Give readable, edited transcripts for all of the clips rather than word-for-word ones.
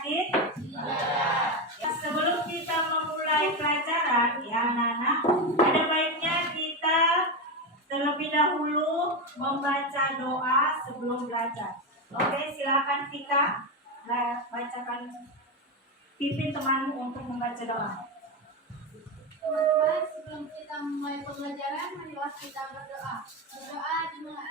hadir? Ya, sebelum kita memulai pelajaran, ya anak-anak, ada baiknya kita terlebih dahulu membaca doa sebelum belajar. Oke, silakan Vika bacakan, pimpin temanmu untuk membaca doa. Teman-teman, sebelum kita mulai pembelajaran, marilah kita berdoa. Berdoa dimulai.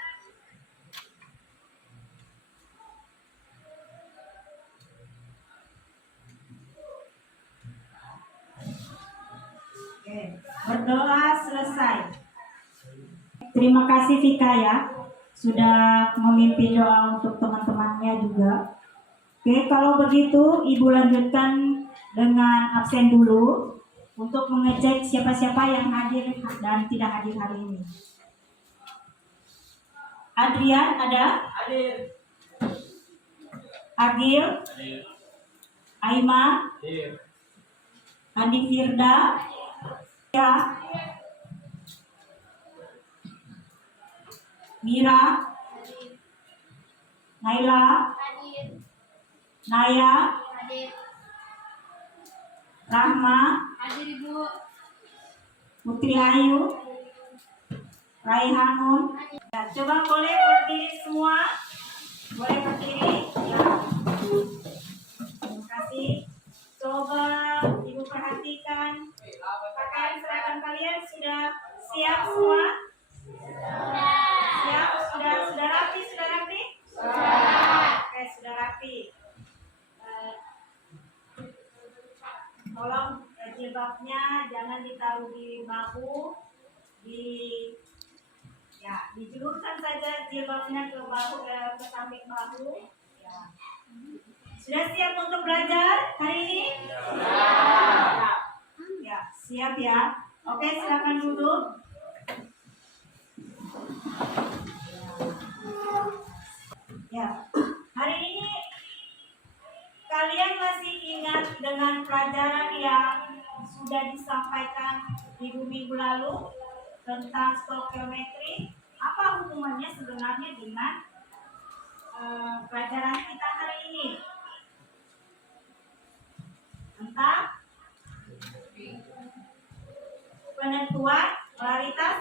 Oke, berdoa selesai. Terima kasih Vika ya, sudah memimpin doa untuk teman-temannya juga. Oke, kalau begitu Ibu lanjutkan dengan absen dulu untuk mengecek siapa-siapa yang hadir dan tidak hadir hari ini. Adrian ada? Hadir. Agil? Hadir. Aima? Hadir. Andi Firda? Ya? Mira? Naila? Hadir. Naya? Hadir. Rahma? Hadir Ibu. Putri Ayu? Raihanun? Ya, coba boleh berdiri semua? Boleh berdiri? Ya. Terima kasih. Coba Ibu perhatikan pakaian seragam kalian sudah siap semua? Siap? Sudah rapi? Sudah rapi? Oke, sudah rapi. Tolong jilbabnya jangan ditaruh di bahu, dijulurkan saja jilbabnya ke bahu, ke samping bahu. Ya. Sudah siap untuk belajar hari ini? Ya. Ya, siap ya. Oke, silakan duduk. Ya, hari ini kalian masih ingat dengan pelajaran yang sudah disampaikan minggu lalu tentang stoikiometri? Apa hubungannya sebenarnya dengan pelajaran kita hari ini? Tentang penentuan polaritas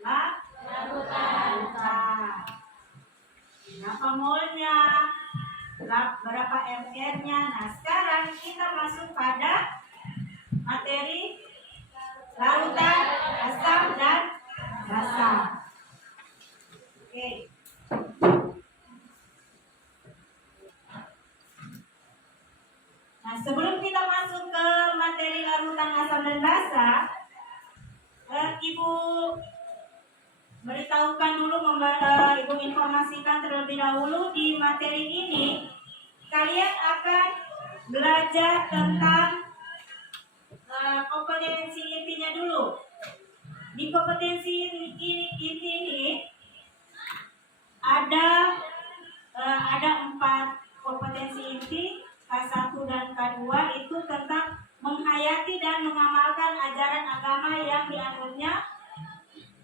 larutan. Berapa molnya? Berapa mR-nya? Nah, sekarang kita masuk pada materi larutan asam dan basa. Oke. Nah, sebelum kita masuk ke materi larutan asam dan basa, Ibu beritahukan dulu, Ibu informasikan terlebih dahulu di materi ini kalian akan belajar tentang kompetensi intinya dulu. Di kompetensi inti ini ada 4 kompetensi inti. K1 dan K2 itu tentang menghayati dan mengamalkan ajaran agama yang dianutnya.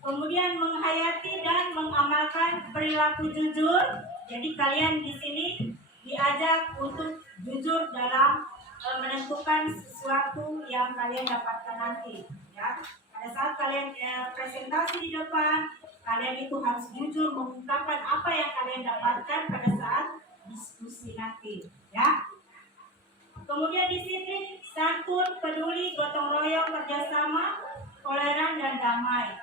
Kemudian menghayati dan mengamalkan perilaku jujur. Jadi kalian di sini diajak untuk jujur dalam menentukan sesuatu yang kalian dapatkan nanti. Ya, pada saat kalian presentasi di depan, kalian itu harus jujur mengungkapkan apa yang kalian dapatkan pada saat diskusi nanti. Ya. Kemudian di sini santun, peduli, gotong royong, kerjasama, toleran dan damai,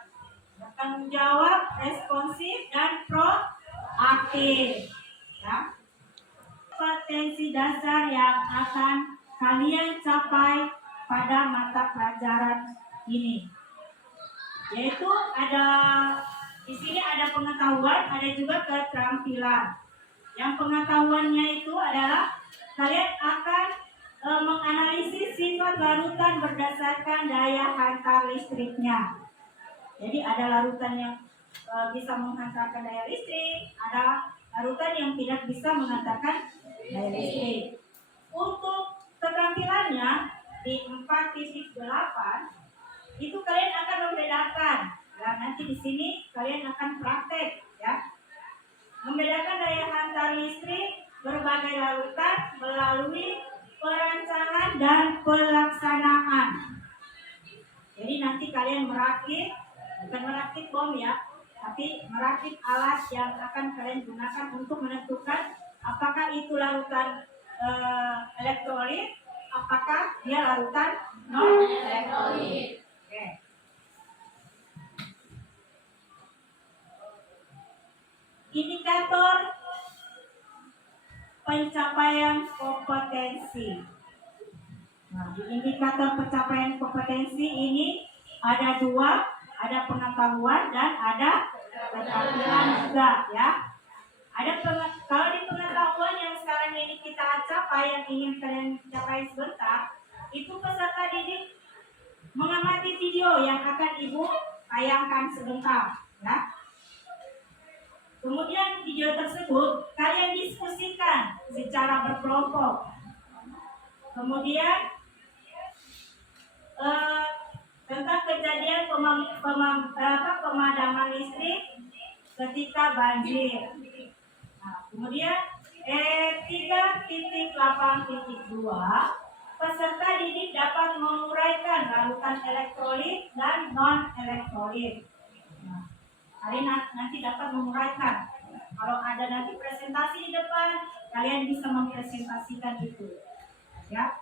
bertanggung jawab, responsif dan proaktif. Ya. Kompetensi dasar yang akan kalian capai pada mata pelajaran ini, yaitu ada di sini ada pengetahuan, ada juga keterampilan. Yang pengetahuannya itu adalah kalian akan menganalisis sifat larutan berdasarkan daya hantar listriknya. Jadi ada larutan yang bisa menghantarkan daya listrik, ada larutan yang tidak bisa menghantarkan daya listrik. Untuk keterampilannya di 4.8 itu kalian akan membedakan. Nah, nanti di sini kalian akan praktek ya. Membedakan daya hantar listrik berbagai larutan melalui bukan merakit bom ya, tapi merakit alat yang akan kalian gunakan untuk menentukan apakah itu larutan elektrolit, apakah dia larutan non elektrolit. Oke. Indikator pencapaian kompetensi. Nah, di indikator pencapaian kompetensi ini ada dua, ada pengetahuan dan ada keterampilan juga ya. Kalau di pengetahuan yang sekarang ini kita capai, yang ingin kalian capai sebentar, itu peserta didik mengamati video yang akan ibu tayangkan sebentar ya. Kemudian video tersebut kalian diskusikan secara berkelompok. Kemudian tentang kejadian pemadaman listrik ketika banjir. Nah, kemudian 3.8.2 peserta didik dapat menguraikan larutan elektrolit dan non elektrolit. Nah, kalian nanti dapat menguraikan. Kalau ada nanti presentasi di depan, kalian bisa mempresentasikan itu. Ya.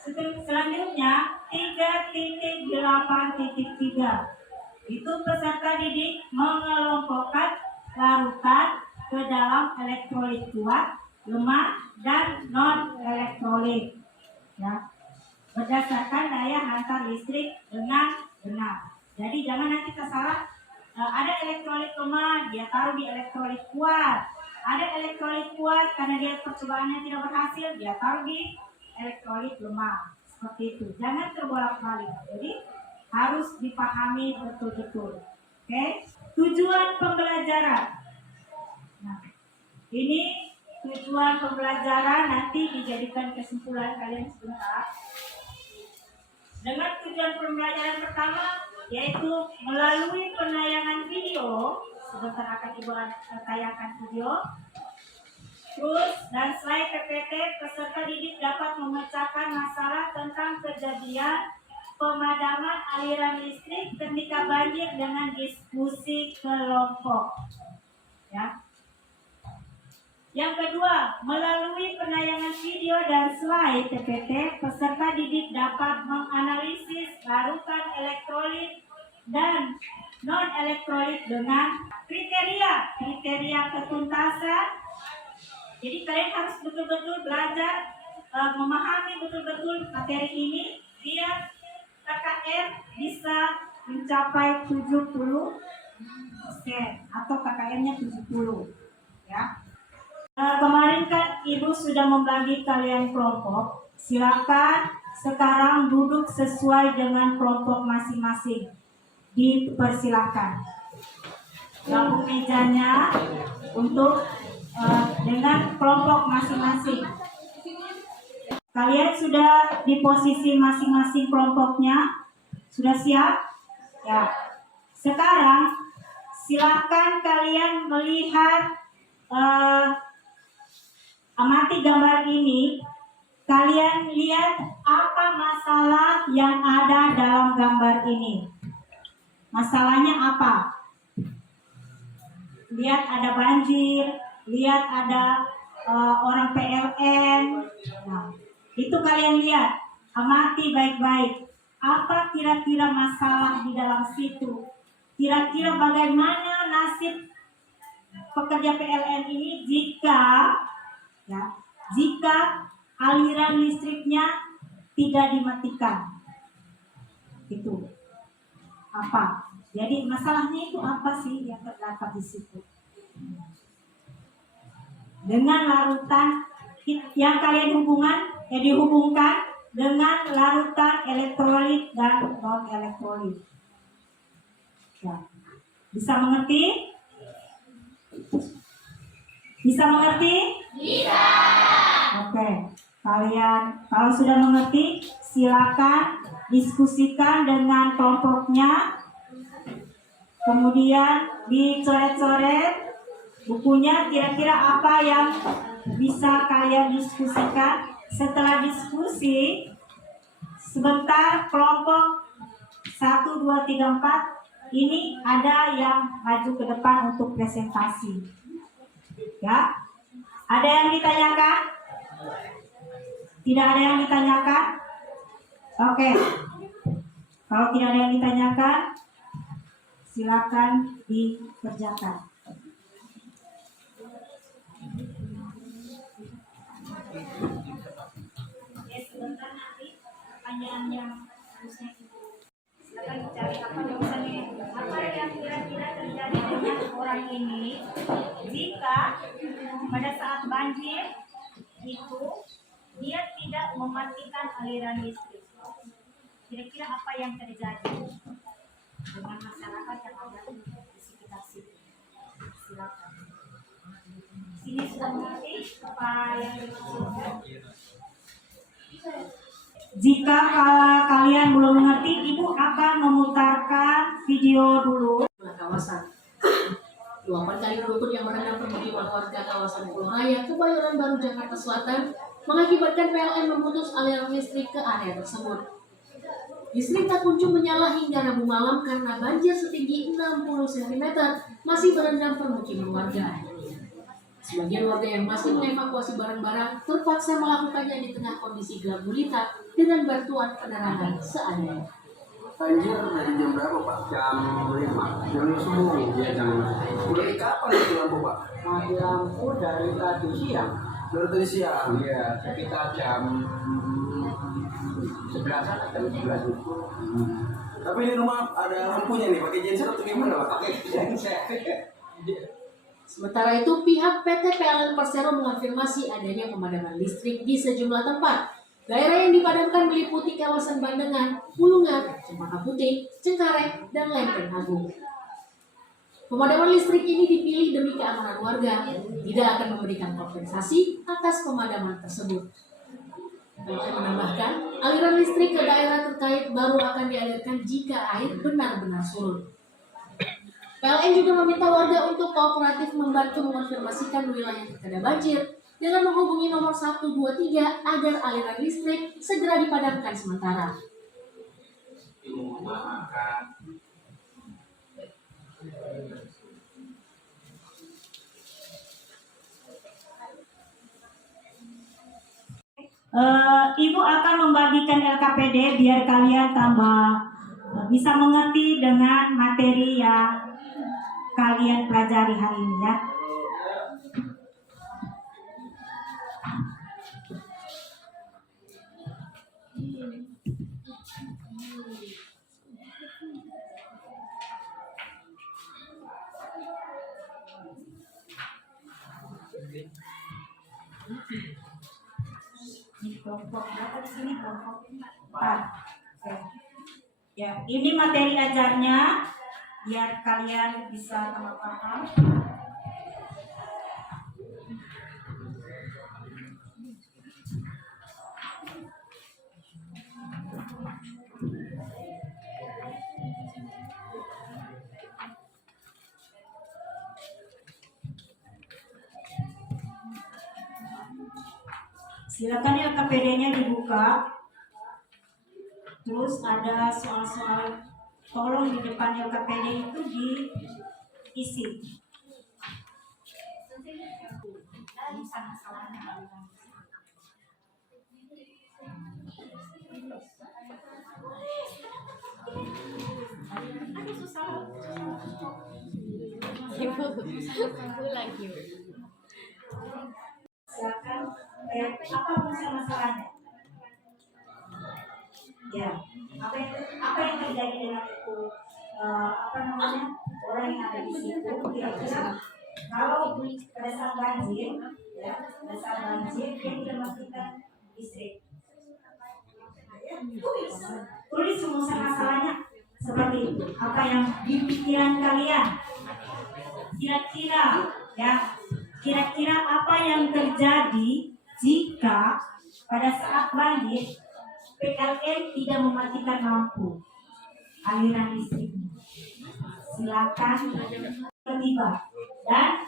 Selanjutnya 3.8.3 itu peserta didik mengelompokkan larutan ke dalam elektrolit kuat, lemah, dan non elektrolit ya, berdasarkan daya hantar listrik dengan benar. Jadi jangan nanti salah, ada elektrolit lemah dia taruh di elektrolit kuat, ada elektrolit kuat karena dia percobaannya tidak berhasil dia taruh di elektrolit lemah. Seperti itu, jangan terbolak-balik. Jadi harus dipahami betul-betul. Oke, tujuan pembelajaran. Nah, ini tujuan pembelajaran nanti dijadikan kesimpulan kalian sebentar. Dengan tujuan pembelajaran pertama yaitu melalui penayangan video, sebentar akan ibu tayangkan video. Terus dan slide PPT, peserta didik dapat memecahkan masalah tentang kejadian pemadaman aliran listrik ketika banjir dengan diskusi kelompok. Ya. Yang kedua, melalui penayangan video dan slide PPT, peserta didik dapat menganalisis larutan elektrolit dan non elektrolit dengan kriteria ketuntasan. Jadi kalian harus betul-betul belajar memahami betul-betul materi ini biar KKM bisa mencapai 70% atau KKM-nya 70 ya. Kemarin kan ibu sudah membagi kalian kelompok. Silakan sekarang duduk sesuai dengan kelompok masing-masing. Dipersilakan gabung mejanya untuk dengan kelompok masing-masing. Kalian sudah di posisi masing-masing kelompoknya? Sudah siap? Ya. Sekarang silakan kalian melihat amati gambar ini. Kalian lihat apa masalah yang ada dalam gambar ini. Masalahnya apa? Lihat ada banjir, lihat ada orang PLN. Nah, itu kalian lihat, amati baik-baik. Apa kira-kira masalah di dalam situ? Kira-kira bagaimana nasib pekerja PLN ini jika aliran listriknya tidak dimatikan? Itu apa? Jadi masalahnya itu apa sih yang terdapat di situ? Dengan larutan yang kalian dihubungkan dengan larutan elektrolit dan non elektrolit. Ya. Bisa mengerti? Bisa mengerti? Bisa. Oke, kalian kalau sudah mengerti silakan diskusikan dengan kelompoknya. Kemudian dicoret-coret bukunya, kira-kira apa yang bisa kalian diskusikan. Setelah diskusi sebentar, kelompok 1, 2, 3, 4. Ini ada yang maju ke depan untuk presentasi. Ya. Ada yang ditanyakan? Tidak ada yang ditanyakan? Oke. Kalau tidak ada yang ditanyakan, silakan dikerjakan. Oke, sebentar nanti pertanyaan yang harusnya silakan dicari apa yang kira-kira terjadi dengan orang ini jika pada saat banjir itu dia tidak mematikan aliran listrik. Kira-kira apa yang terjadi dengan masyarakat yang ada di sekitar situ? Silakan. Sini sudah mengerti apa yang dimaksudkan? Jika kalian belum mengerti, Ibu akan memutarkan video dulu. Kawasan luapan kali kerukut yang merendam permukiman warga kawasan Pulau Raya, Kebayoran Baru, Jakarta Selatan mengakibatkan PLN memutus aliran listrik ke area tersebut. Listrik tak kunjung menyala hingga Rabu malam karena banjir setinggi 60 cm masih merendam permukiman warga. Sebagian warga yang masih mengevakuasi barang-barang terpaksa melakukannya di tengah kondisi gelap gulita dengan bantuan penerangan seadanya. Banjir dari jam berapa Pak? Jam 5. Jam 10. Ya jam 5. Mulai kapan itu lampu Pak? Mati lampu dari tadi siang. Dari tadi siang. Iya, sekitar jam 11 atau 11 itu. Tapi di rumah ada lampunya nih, pakai genset atau gimana Pak? Pakai genset. Sementara itu, pihak PT PLN Persero mengonfirmasi adanya pemadaman listrik di sejumlah tempat. Daerah yang dipadamkan meliputi kawasan Bandengan, Bulungan, Cempaka Putih, Cengkareng, dan Lenteng Agung. Pemadaman listrik ini dipilih demi keamanan warga, tidak akan memberikan kompensasi atas pemadaman tersebut. PLN menambahkan, aliran listrik ke daerah terkait baru akan dialirkan jika air benar-benar surut. PLN juga meminta warga untuk kooperatif membantu mengonfirmasikan wilayah terkena banjir dengan menghubungi nomor 123 agar aliran listrik segera dipadamkan sementara. Ibu akan membagikan LKPD biar kalian tambah bisa mengerti dengan materi yang kalian pelajari hari ini ya. Ini kelompok berapa di sini? Kelompok 4. Oke. Ya, ini materi ajarnya biar kalian bisa tambah paham. Silakan ya LKPD-nya dibuka. Terus ada soal-soal, tolong di depan LKPD itu diisi. Ini sangat salahnya. Ada susah. Silakan. Apa masalahnya? Ya, apa yang terjadi dengan itu? Orang yang ada di situ kira-kira kalau pada saat banjir, ya, pada saat banjir dia tidak matikan listrik. Tulis semua masalahnya seperti itu. Apa yang di pikiran kalian? Kira-kira apa yang terjadi jika pada saat banjir PLN tidak mematikan lampu aliran listrik? Silakan tiba dan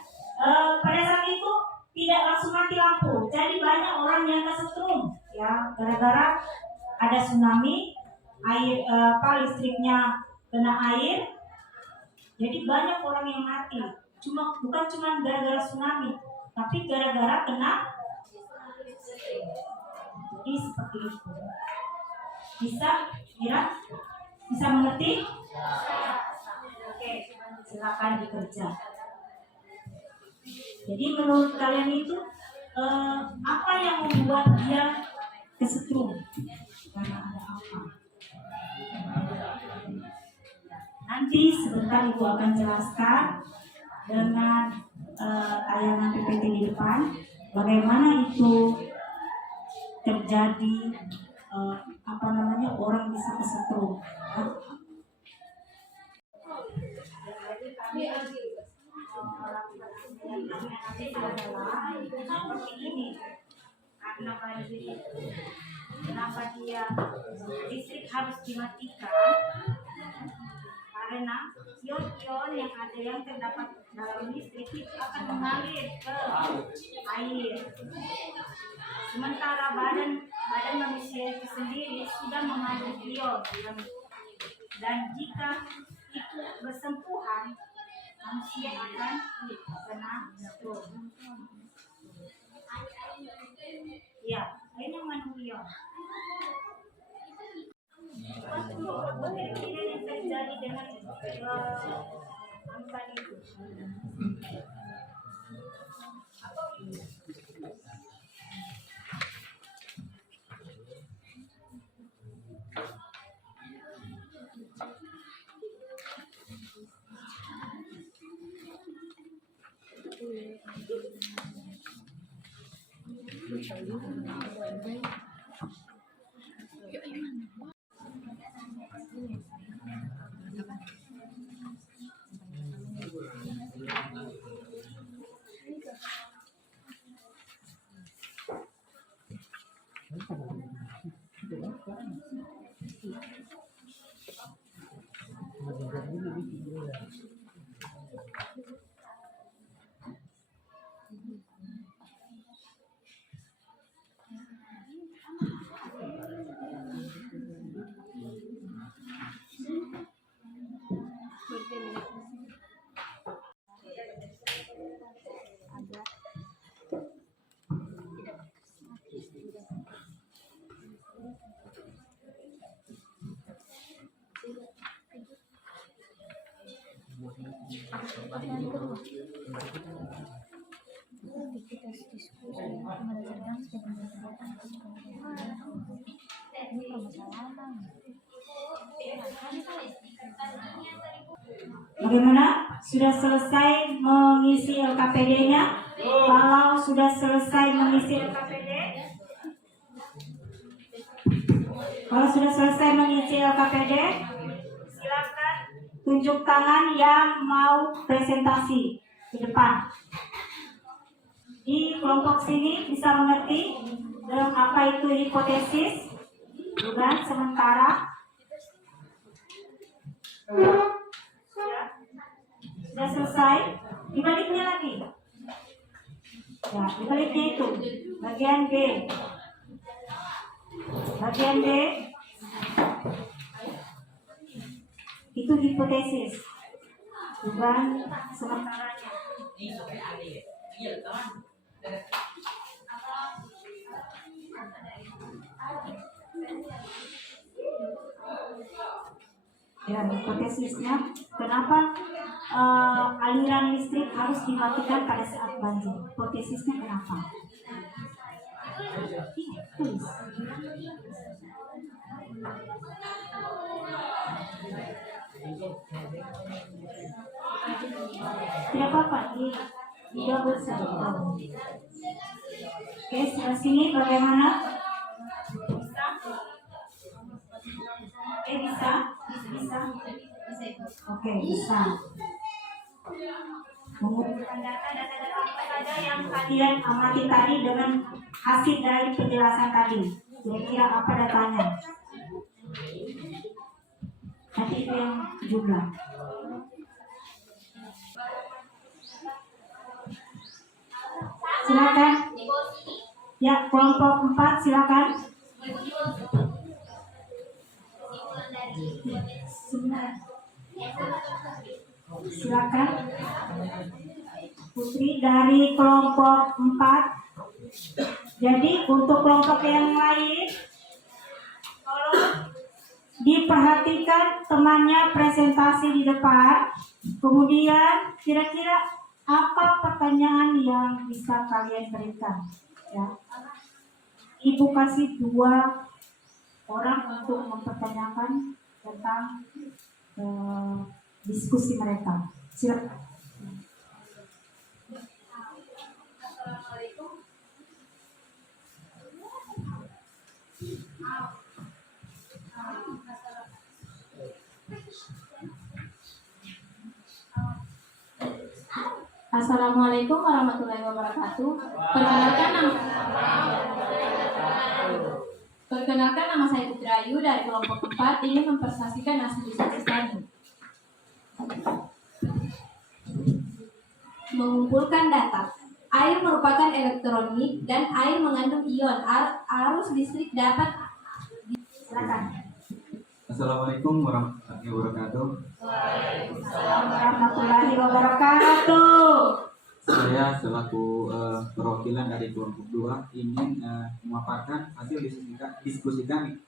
pada saat itu tidak langsung mati lampu, jadi banyak orang yang kesetrum ya gara-gara ada tsunami, listriknya kena air, jadi banyak orang yang mati. Bukan cuma gara-gara tsunami, tapi gara-gara kena. Jadi seperti itu. Bisa, Ira? Bisa mengerti? Oke, silakan dikerja. Jadi menurut kalian itu apa yang membuat dia kesetrum? Karena ada apa? Nanti sebentar Ibu akan jelaskan dengan tayangan PPT di depan bagaimana itu terjadi, orang bisa kesetrum. Seperti ini, karena banjir, kenapa dia listrik harus dimatikan? Karena ion-ion yang ada yang terdapat dalam listrik itu akan mengalir ke air. Sementara badan manusia itu sendiri sudah mengandung ion, dan jika itu bersentuhan, manusia akan kena stroke. Ya, ini mengandung ion. Kemungkinan yang terjadi dengan angka itu. Bagaimana? Sudah selesai mengisi LKPD-nya? Kalau sudah selesai mengisi LKPD, silakan tunjuk tangan yang mau presentasi ke depan. Di kelompok sini bisa mengerti apa itu hipotesis, dugaan sementara. Sudah selesai? Dibaliknya lagi. Ya, dibaliknya itu bagian B. Bagian B itu hipotesis, dugaan sementaranya. Ya, hipotesisnya kenapa aliran listrik harus dimatikan pada saat banjir? Hipotesisnya kenapa? Tulis. Tidak apa-apa, di double saja. Oke, sebelah sini bagaimana? Bisa? Bisa? Oke, bisa. Mengumpulkan data apa saja yang kalian amati tadi dengan hasil dari penjelasan tadi. Kira-kira apa datanya? Tadi itu yang jumlah. Silakan. Ya, kelompok 4 silakan. Silakan. Putri dari kelompok 4. Jadi untuk kelompok yang lain, tolong diperhatikan temannya presentasi di depan. Kemudian kira-kira apa pertanyaan yang bisa kalian berikan? Ya. Ibu kasih 2 orang untuk mempertanyakan tentang diskusi mereka. Silakan. Assalamualaikum warahmatullahi wabarakatuh. Perkenalkan nama saya Putri Ayu dari kelompok 4 ingin mempresentasikan hasil diskusi kami. Mengumpulkan data. Air merupakan elektronik dan air mengandung ion. Arus listrik dapat. Silakan. Assalamualaikum warahmatullahi wabarakatuh. Waalaikumsalam warahmatullahi wabarakatuh. Saya selaku perwakilan dari kelompok 2 ingin memaparkan hasil diskusi kami.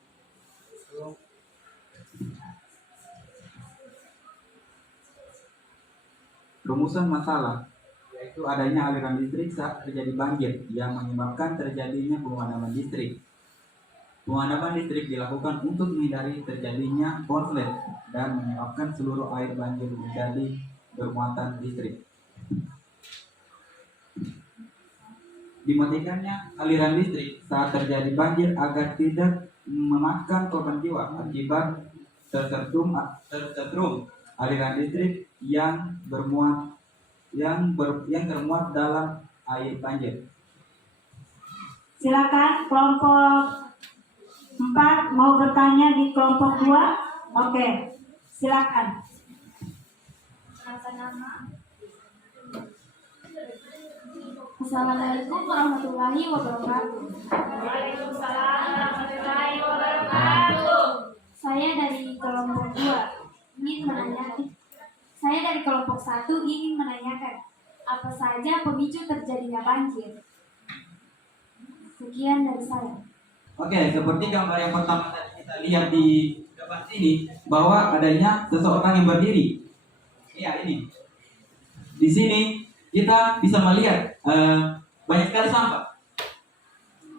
Rumusan masalah yaitu adanya aliran listrik saat terjadi banjir yang menyebabkan terjadinya pemadaman listrik. Pemadaman listrik dilakukan untuk menghindari terjadinya konslet dan menyebabkan seluruh air banjir menjadi bermuatan listrik. Dimatikannya aliran listrik saat terjadi banjir agar tidak memakan korban jiwa akibat tersetrum aliran listrik yang termuat dalam air banjir. Silakan kelompok 4 mau bertanya di kelompok 2. Oke, silakan. Assalamualaikum warahmatullahi wabarakatuh. Waalaikumsalam warahmatullahi wabarakatuh. Saya dari kelompok 2 ingin menanyakan. Saya dari kelompok 1 ingin menanyakan apa saja pemicu terjadinya banjir. Sekian dari saya. Oke, seperti gambar yang pertama tadi kita lihat di depan sini bahwa adanya seseorang yang berdiri. Iya, ini. Di sini kita bisa melihat banyak sekali sampah.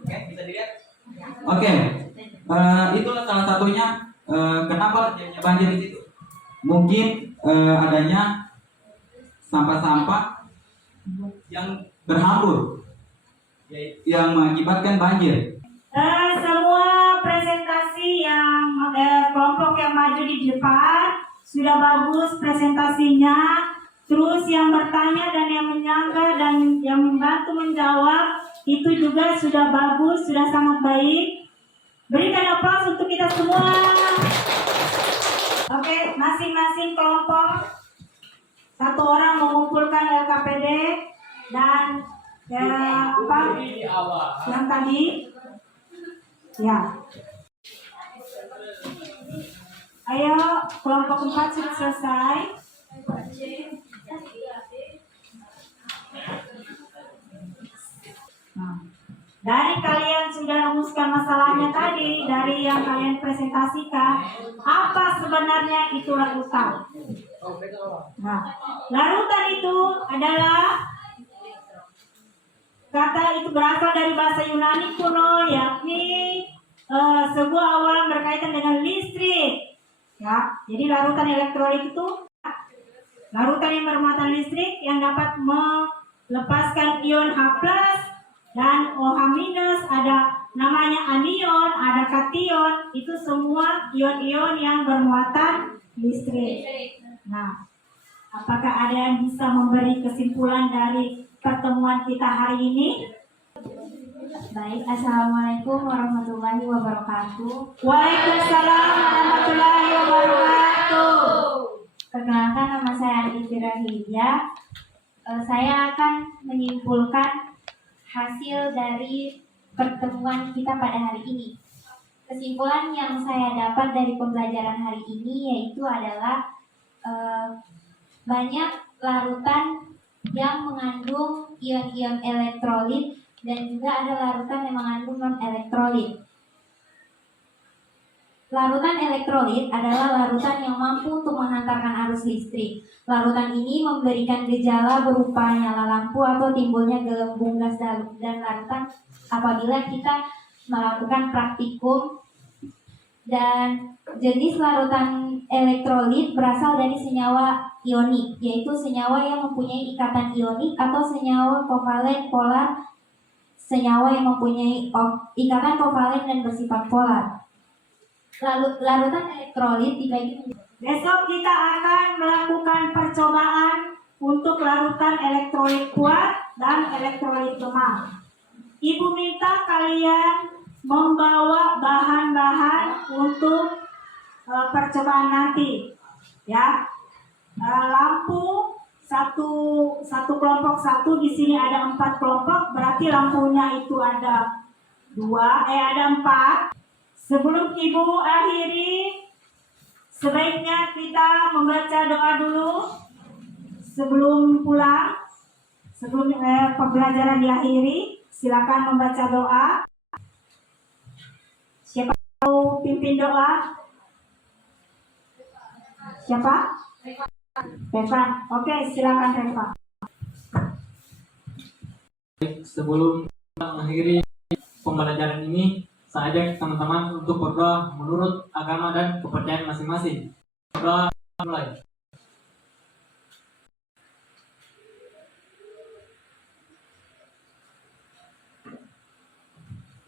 Oke, bisa dilihat. Oke, itulah salah satunya kenapa terjadinya banjir di situ. Mungkin adanya sampah-sampah yang berhambur, yang mengakibatkan banjir. Semua presentasi yang kelompok yang maju di depan sudah bagus presentasinya. Terus yang bertanya dan yang menyangka dan yang membantu menjawab itu juga sudah bagus, sudah sangat baik. Berikan aplaus untuk kita semua. Oke, masing-masing kelompok 1 orang mengumpulkan LKPD dan yang tadi. Ya. Ayo, kelompok 4 sudah selesai. Nah, dari kalian sudah rumuskan masalahnya tadi, dari yang kalian presentasikan, apa sebenarnya itu larutan? Nah, larutan itu adalah kata itu berasal dari bahasa Yunani kuno, yakni sebuah awalan berkaitan dengan listrik. Ya, jadi larutan elektrolit itu larutan yang bermuatan listrik yang dapat melepaskan ion H+ dan OH-, ada namanya anion, ada kation, itu semua ion-ion yang bermuatan listrik. Nah, apakah ada yang bisa memberi kesimpulan dari pertemuan kita hari ini? Baik, Assalamualaikum warahmatullahi wabarakatuh. Waalaikumsalam warahmatullahi wabarakatuh. Perkenalkan, nama saya Anifira Hilya. Saya akan menyimpulkan hasil dari pertemuan kita pada hari ini. Kesimpulan yang saya dapat dari pembelajaran hari ini yaitu adalah banyak larutan yang mengandung ion-ion elektrolit dan juga ada larutan yang mengandung non-elektrolit. Larutan elektrolit adalah larutan yang mampu untuk menghantarkan arus listrik. Larutan ini memberikan gejala berupa nyala lampu atau timbulnya gelembung gas dan larutan apabila kita melakukan praktikum. Dan jenis larutan elektrolit berasal dari senyawa ionik, yaitu senyawa yang mempunyai ikatan ionik atau senyawa kovalen polar, senyawa yang mempunyai ikatan kovalen dan bersifat polar. Lalu larutan elektrolit dibagi. Besok kita akan melakukan percobaan untuk larutan elektrolit kuat dan elektrolit lemah. Ibu minta kalian membawa bahan-bahan untuk percobaan nanti, ya. Lampu satu kelompok satu, di sini ada 4 kelompok, berarti lampunya itu ada 4. Sebelum ibu akhiri, sebaiknya kita membaca doa dulu sebelum pulang, sebelum pembelajaran diakhiri. Silakan membaca doa. Siapa mau pimpin doa? Siapa? Reva. Oke, silakan Reva. Sebelum mengakhiri pembelajaran ini, saya ajak teman-teman untuk berdoa menurut agama dan kepercayaan masing-masing. Berdoa mulai.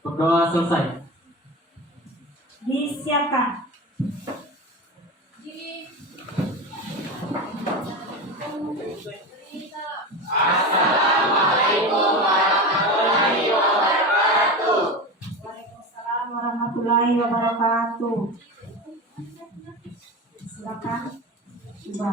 Berdoa selesai. Disiapkan. Waalaikumsalam warahmatullahi wabarakatuh. Silakan. Coba.